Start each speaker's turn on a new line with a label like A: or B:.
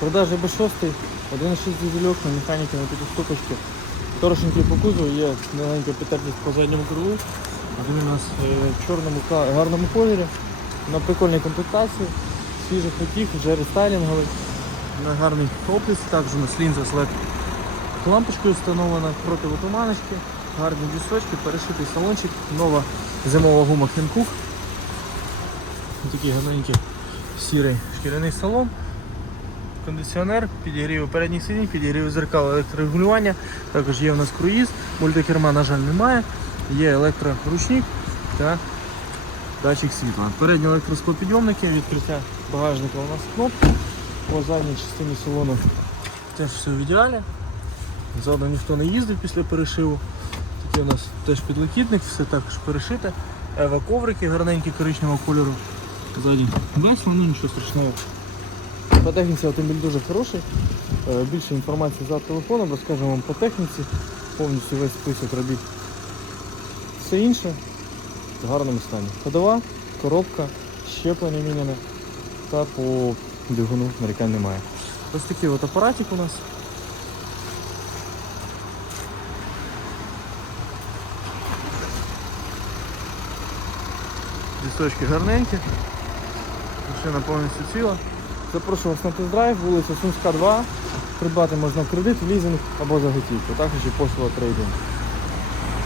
A: Продажі B6, 1.6 дизельок на механіки на п'ятиступочці. Хорошенький по кузову, є маленька підтертість по задньому крилу. Він у нас е, в чорному гарному кольорі, на прикольній комплектації, свіжих хотів, вже рестайлінговий, на гарний опліс, також у нас лінза з LED лампочкою встановлена, противотуманочки, гарні дісочки, перешитий салончик, нова зимова гума Хенкук. Такий гарненький сірий шкіряний салон. Кондиціонер, підігрів передніх сидінь, підігрів зеркал електрорегулювання. Також є у нас круїз, мультикерма, на жаль, немає. Є електроручник та датчик світла. Передні електросклопідйомники, відкриття багажника у нас кнопки. По задній частині салону теж все в ідеалі. Ззаду ніхто не їздив після перешиву. Такий у нас теж підлокітник, все також перешите. Ева коврики гарненькі коричневого кольору. Ззаді без воно нічого страшного. По техніці автомобіль дуже хороший. Е, Більше інформації за телефоном, розкажемо вам по техніці, повністю весь список робіт. Все інше в гарному стані. Ходова, коробка, щеплення міняне та по двигуну нарікань немає. Ось такий от апаратик у нас. Дісточки гарненькі. Машина повністю ціла. Запрошую вас на тест-драйв, вулиця Сумська 2. Придбати можна в кредит, лізинг або за готівку. Також і послуга трейдинг.